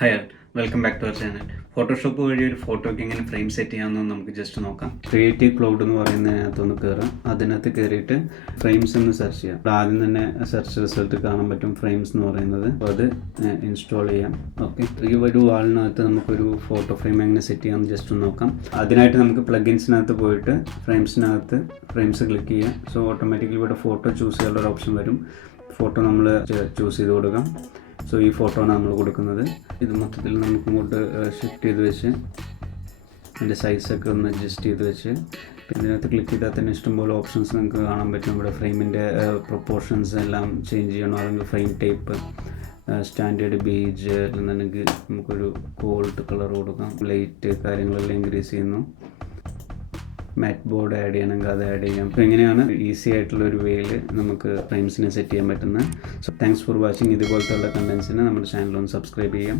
Hi all, welcome back to our channel. Photoshop വഴി ഒരു ഫോട്ടോയ്ക്ക് എങ്ങനെ ഫ്രെയിം സെറ്റ് ചെയ്യാമെന്ന് നമുക്ക് ജസ്റ്റ് നോക്കാം. ക്രിയേറ്റീവ് ക്ലൗഡ് എന്ന് പറയുന്നതിനകത്തൊന്ന് കയറാം. അതിനകത്ത് കയറിയിട്ട് ഫ്രെയിംസ് എന്ന് സെർച്ച് ചെയ്യാം. ആദ്യം തന്നെ സെർച്ച് റിസൾട്ട് കാണാൻ പറ്റും ഫ്രെയിംസ് എന്ന് പറയുന്നത്. അപ്പോൾ അത് ഇൻസ്റ്റാൾ ചെയ്യാം. ഓക്കെ, ഈ ഒരു വാളിനകത്ത് നമുക്കൊരു ഫോട്ടോ ഫ്രെയിം എങ്ങനെ സെറ്റ് ചെയ്യാമെന്ന് ജസ്റ്റ് ഒന്ന് നോക്കാം. അതിനായിട്ട് നമുക്ക് പ്ലഗിൻസിനകത്ത് പോയിട്ട് ഫ്രെയിംസ് ക്ലിക്ക് ചെയ്യാം. സോ ഓട്ടോമാറ്റിക്കലി ഇവിടെ ഫോട്ടോ ചൂസ് ചെയ്യാനുള്ള ഒരു ഓപ്ഷൻ വരും. ഫോട്ടോ നമ്മൾ ചൂസ് ചെയ്ത് കൊടുക്കാം. സോ ഈ ഫോട്ടോ ആണ് നമ്മൾ കൊടുക്കുന്നത്. ഇത് മൊത്തത്തിൽ നമുക്ക് ഇങ്ങോട്ട് ഷിഫ്റ്റ് ചെയ്ത് വെച്ച് അതിൻ്റെ സൈസൊക്കെ ഒന്ന് അഡ്ജസ്റ്റ് ചെയ്ത് വെച്ച് ഇതിനകത്ത് ക്ലിക്ക് ചെയ്താൽ തന്നെ ഇഷ്ടംപോലെ ഓപ്ഷൻസ് നമുക്ക് കാണാൻ പറ്റും. ഇവിടെ ഫ്രെയിമിൻ്റെ പ്രൊപ്പോർഷൻസ് എല്ലാം ചേഞ്ച് ചെയ്യണോ, അല്ലെങ്കിൽ ഫ്രെയിം ടൈപ്പ്, സ്റ്റാൻഡേർഡ് ബേജ്, അല്ലെങ്കിൽ നമുക്കൊരു ഗോൾഡ് കളർ കൊടുക്കാം. ലൈറ്റ് കാര്യങ്ങളെല്ലാം ഇൻക്രീസ് ചെയ്യുന്നു. മാറ്റ് ബോർഡ് ആഡ് ചെയ്യണമെങ്കിൽ അത് ആഡ് ചെയ്യാം. അപ്പോൾ ഇങ്ങനെയാണ് ഈസി ആയിട്ടുള്ള ഒരു വേയിൽ നമുക്ക് ഫ്രെയിംസിനെ സെറ്റ് ചെയ്യാൻ പറ്റുന്നത്. So thanks for watching. ഇതുപോലത്തെ ഉള്ള കണ്ടൻസിന് നമ്മുടെ ചാനൽ ഒന്ന് സബ്സ്ക്രൈബ് ചെയ്യാം.